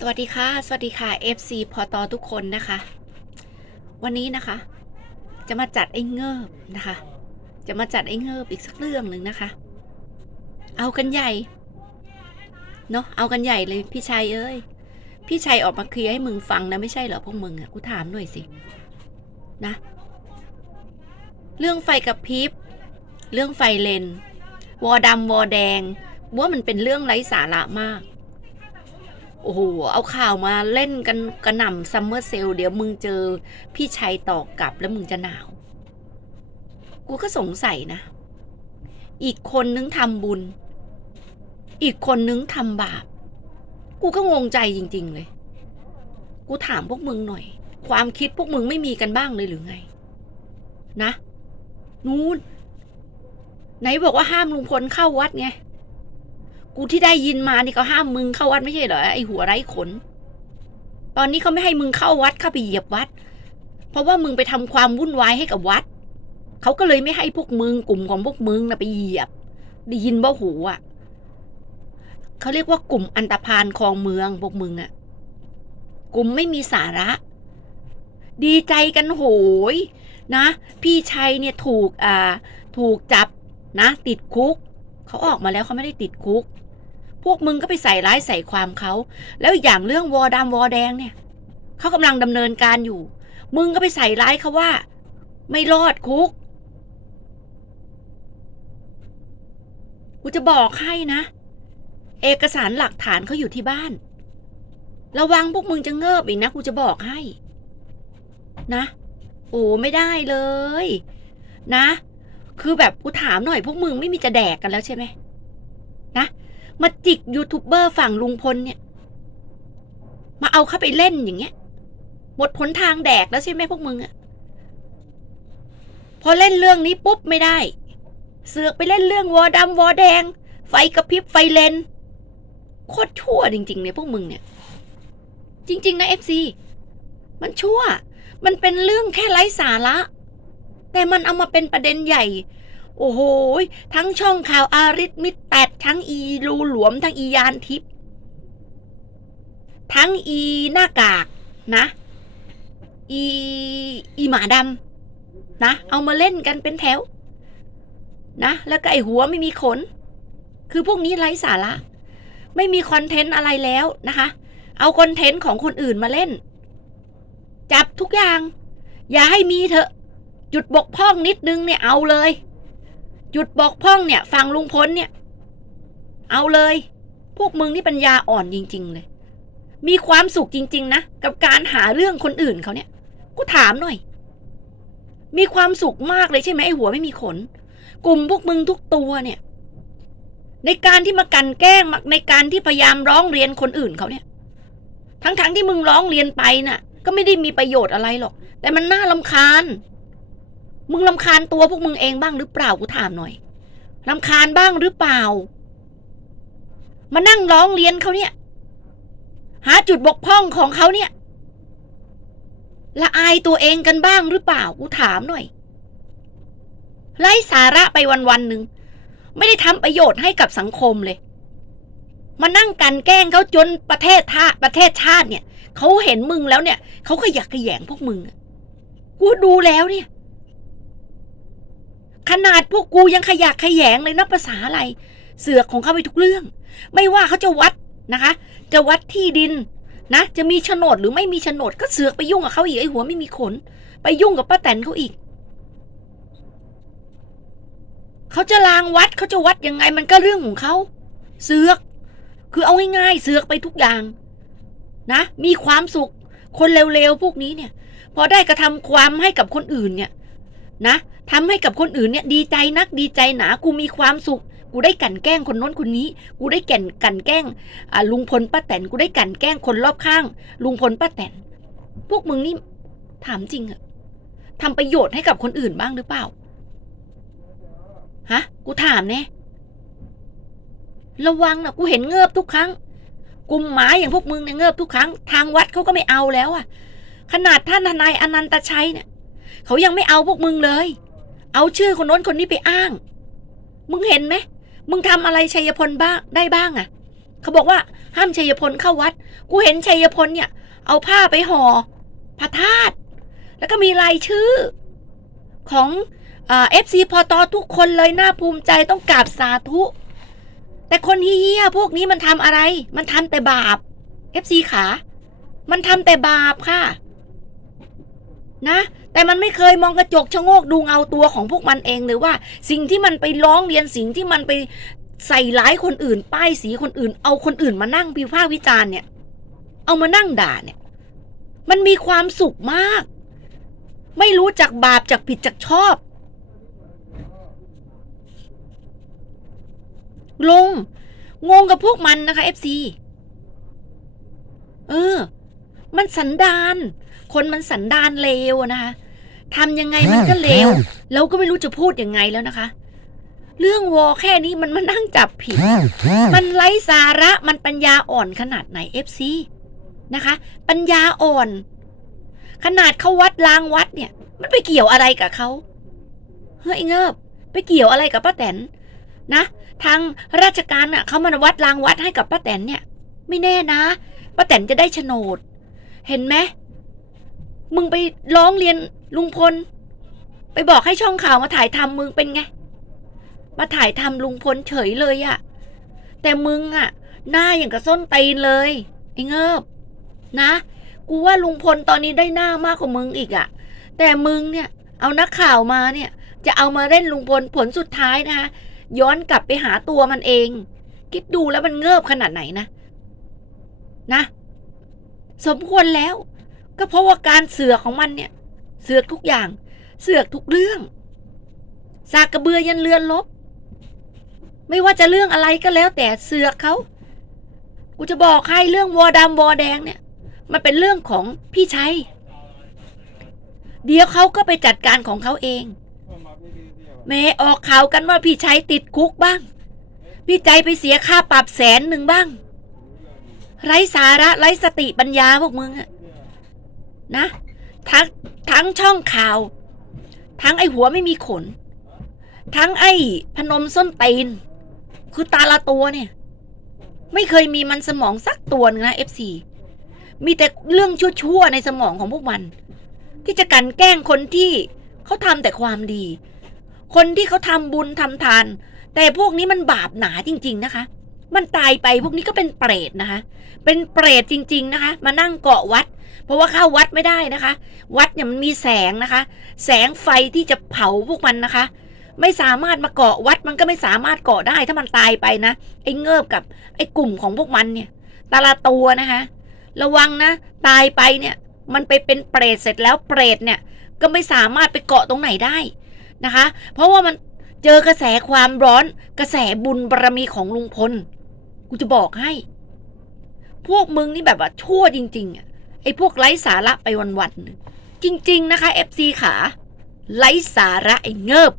สวัสดีค่ะ สวัสดีค่ะ FC พอตอทุกคนนะคะ วันนี้นะคะ จะมาจัดไอ้เงิบนะคะ จะมาจัดไอ้เงิบอีกสักเรื่องหนึ่งนะคะ เอากันใหญ่ เนาะเอากันใหญ่เลยพี่ชัยเอ้ย พี่ชัยออกมาเคลียร์ให้มึงฟังนะไม่ใช่เหรอพวกมึงอะ่ะกูถามหน่อยสิ นะ เรื่องไฟกับพริบ เรื่องไฟเลน วอดำวอแดง ว่ามันเป็นเรื่องไร้สาระมาก โอ้โห เอาข่าวมาเล่นกันกระหน่ำซัมเมอร์เซลเดี๋ยวมึงเจอพี่ชัยตอกกลับแล้วมึงจะหนาว กูก็สงสัยนะ อีกคนนึงทำบุญ อีกคนนึงทำบาป กูก็งงใจจริง ๆ เลย กูถามพวกมึงหน่อย ความคิดพวกมึงไม่มีกันบ้างเลยหรือไง นะ นู่นไหนบอกว่าห้ามลุงพลเข้าวัดไง กูที่ได้ยินมานี่ก็ห้ามมึงเข้าวัดไม่ใช่เหรอไอหัวไร้ขน ตอนนี้เขาไม่ให้มึงเข้าวัดเข้าไปเหยียบวัด เพราะว่ามึงไปทำความวุ่นวายให้กับวัดเขาก็เลยไม่ให้พวกมึงกลุ่มของพวกมึงนะไปเหยียบ ได้ยินบ่หูอะเขาเรียกว่ากลุ่มอันตพานคลองเมืองพวกมึงอะ กลุ่มไม่มีสาระ ดีใจกันโหย นะ พี่ชัยเนี่ยถูกอ่า ถูกจับนะ ติดคุกเขาออกมาแล้วเขาไม่ได้ติดคุก พวกมึงก็ไปใส่ร้ายใส่ความเขา แล้วอย่างเรื่องวอดำวอแดงเนี่ยเขากำลังดำเนินการอยู่ มึงก็ไปใส่ร้ายเขาว่า ไม่รอดคุก กูจะบอกให้นะ เอกสารหลักฐานเขาอยู่ที่บ้าน ระวังพวกมึงจะเงิบอีกนะกูจะบอกให้ นะ โอ้ไม่ได้เลย นะ คือแบบกูถามหน่อยพวกมึงไม่มีจะแดกกันแล้วใช่ไหมนะ มาจิกยูทูบเบอร์ฝั่งลุงพลเนี่ย มาเอาเข้าไปเล่นอย่างเงี้ย หมดผลทางแดกแล้วใช่ไหมพวกมึงอะพอเล่นเรื่องนี้ปุ๊บไม่ได้ เสือกไปเล่นเรื่องวอดำวอแดง ไฟกระพริบไฟเลนโคตรชั่วจริงๆเนี่ยพวกมึงเนี่ย จริง ๆ นะเอฟซีมันชั่ว มันเป็นเรื่องแค่ไร้สาระ แต่มันเอามาเป็นประเด็นใหญ่ โอ้โหทั้งช่องข่าวอาริสมิดแตดทั้งอีรูหลวม ทั้งอียานทิพย์ทั้งอีหน้ากากนะ อีอีหมาดำนะ เอามาเล่นกันเป็นแถว นะ แล้วก็ไอหัวไม่มีขน คือพวกนี้ไร้สาระ ไม่มีคอนเทนต์อะไรแล้วนะคะ เอาคอนเทนต์ของคนอื่นมาเล่น จับทุกอย่าง อย่าให้มีเถอะ จุดบกพร่องนิดนึงเนี่ยเอาเลย จุดบกพร่องเนี่ยฟังลุงพลเนี่ย เอาเลย พวกมึงนี่ปัญญาอ่อนจริง ๆ เลย มีความสุขจริง ๆ นะ กับการหาเรื่องคนอื่นเขาเนี่ยกูถามหน่อย มีความสุขมากเลยใช่ไหมไอหัวไม่มีขน กลุ่มพวกมึงทุกตัวเนี่ย ในการที่มากันแกล้งในการที่พยายามร้องเรียนคนอื่นเขาเนี่ย ทั้งๆทที่มึงร้องเรียนไปน่ะ ก็ไม่ได้มีประโยชน์อะไรหรอก แต่มันน่าลำคาญ มึงลำคาญตัวพวกมึงเองบ้างหรือเปล่ากูถามหน่อยลำคาญบ้างหรือเปล่า มานั่งร้องเรียนเขาเนี่ย หาจุดบกพร่องของเขาเนี่ยละอายตัวเองกันบ้างหรือเปล่ากูถามหน่อยไร้สาระไปวันๆหนึ่งไม่ได้ทำประโยชน์ให้กับสังคมเลย มานั่งกันแกล้งเขาจนประเทศท่าประเทศชาติเนี่ยเขาเห็นมึงแล้วเนี่ยเขาก็อยากขยงพวกมึงกูดูแล้วเนี่ย ขนาดพวกกูยังขยะแขยงเลยนะภาษาอะไร เสือกของเขาไปทุกเรื่อง ไม่ว่าเขาจะวัดนะคะ จะวัดที่ดินนะ จะมีโฉนดหรือไม่มีโฉนดก็เสือกไปยุ่งกับเขาอีกไอ้หัวไม่มีขน ไปยุ่งกับป้าแตนเขาอีก เขาจะลางวัดเขาจะวัดยังไงมันก็เรื่องของเขาเสือก คือเอาง่ายๆเสือกไปทุกอย่าง นะ มีความสุข คนเร็วๆพวกนี้เนี่ย พอได้กระทำความให้กับคนอื่นเนี่ย นะทำให้กับคนอื่นเนี่ยดีใจนักดีใจหนากูมีความสุข กูได้กลั่นแกล้งคนน้นคนนี้ กูได้แก่นกลั่นแกล้งลุงพลป้าแตนกูได้กลั่นแกล้งคนรอบข้าง ลุงพลป้าแตนพวกมึงนี่ถามจริงอะทำประโยชน์ให้กับคนอื่นบ้างหรือเปล่าฮะกูถามเนี่ยระวังนะกูเห็นเงือบทุกครั้งกลุ่มหมาอย่างพวกมึงเนี่ยเงือบทุกครั้ง ทางวัดเขาก็ไม่เอาแล้วอะขนาดท่านทนายอนันตชัยเนี่ย เขายังไม่เอาพวกมึงเลย เอาชื่อคนโน้นคนนี้ไปอ้าง มึงเห็นไหม มึงทำอะไรชัยพลบ้างได้บ้างอะเขาบอกว่าห้ามชัยพลเข้าวัด กูเห็นชัยพลเนี่ย เอาผ้าไปห่อพระธาตุ แล้วก็มีรายชื่อ ของเอฟซีพอตอทุกคนเลยน่าภูมิใจต้องกราบสาธุ แต่คนเฮี้ยพวกนี้มันทำอะไร มันทำแต่บาปเอฟซีขา มันทำแต่บาปค่ะ นะ แต่มันไม่เคยมองกระจกชะโงกดูเงาตัวของพวกมันเองหรือว่า สิ่งที่มันไปร้องเรียนสิ่งที่มันไปใส่ร้ายคนอื่น ป้ายสีคนอื่น เอาคนอื่นมานั่งพิพากวิจารณ์เนี่ย เอามานั่งด่าเนี่ย มันมีความสุขมาก ไม่รู้จักบาปจากผิดจากชอบ ลง งงกับพวกมันนะคะ FC เออ มันสันดาน คนมันสันดานเลวนะคะ ทำยังไงมันก็เลวเราก็ไม่รู้จะพูดยังไงแล้วนะคะ เรื่องวอแค่นี้มันมานั่งจับผิด มันไร้สาระมันปัญญาอ่อนขนาดไหน FC นะคะ ปัญญาอ่อน ขนาดเขาวัดลางวัดเนี่ย มันไปเกี่ยวอะไรกับเขาเฮ้ยเงิบไปเกี่ยวอะไรกับป้าแตนนะ ทางราชการอะเขามาวัดรางวัดให้กับป้าแตนเนี่ย ไม่แน่นะป้าแตนจะได้โฉนด เห็นไหมมึงไปร้องเรียน ลุงพล ไปบอกให้ช่องข่าวมาถ่ายทำมึงเป็นไง มาถ่ายทำลุงพลเฉยเลยอะแต่มึงอะหน้าอย่างกับส้นตีนเลยไอ้เงิบนะ กูว่าลุงพลตอนนี้ได้หน้ามากกว่ามึงอีกอะแต่มึงเนี่ย เอานักข่าวมาเนี่ย จะเอามาเล่นลุงพลผลสุดท้ายนะคะย้อนกลับไปหาตัวมันเอง คิดดูแล้วมันเงิบขนาดไหนนะ นะ สมควรแล้ว ก็เพราะว่าการเสือของมันเนี่ย เสือกทุกอย่าง เสือกทุกเรื่อง สากกระเบือยันเรือนลบ ไม่ว่าจะเรื่องอะไรก็แล้วแต่เสือกเขา กูจะบอกให้เรื่องวอดำวอแดงเนี่ย มันเป็นเรื่องของพี่ชัย เดี๋ยวเขาก็ไปจัดการของเขาเองแม่ออกข่าวกันว่าพี่ชัยติดคุกบ้าง พี่ใจไปเสียค่าปรับแสนหนึ่งบ้าง ไร้สาระไร้สติปัญญาพวกมึงอะนะ ทั้งทั้งช่องข่าว ทั้งไอหัวไม่มีขน ทั้งไอพนมส้นตีน คือตาละตัวเนี่ย ไม่เคยมีมันสมองสักตัวนึงนะ FC มีแต่เรื่องชั่วๆในสมองของพวกมัน ที่จะกันแกล้งคนที่เขาทำแต่ความดี คนที่เขาทำบุญทำทาน แต่พวกนี้มันบาปหนาจริง ๆนะคะ มันตายไปพวกนี้ก็เป็นเปรตนะคะ เป็นเปรตจริง ๆนะคะ มานั่งเกาะวัด เพราะว่าเข้าวัดไม่ได้นะคะ วัดเนี่ยมันมีแสงนะคะ แสงไฟที่จะเผาพวกมันนะคะ ไม่สามารถมาเกาะวัดมันก็ไม่สามารถเกาะได้ถ้ามันตายไปนะไอ้เงิบกับไอ้กลุ่มของพวกมันเนี่ยแตาละตัวนะคะ ระวังนะ ตายไปเนี่ย มันไปเป็นเปรตเสร็จแล้วเปรตเนี่ยก็ไม่สามารถไปเกาะตรงไหนได้นะคะ เพราะว่ามันเจอกระแสความร้อนกระแสบุญบารมีของลุงพลกูจะบอกให้ พวกมึงนี่แบบว่าชั่วจริง ๆอะ ไอ้พวกไร้สาระไปวันๆจริง ๆ นะคะ FC ขาไร้สาระไอ้เงิบ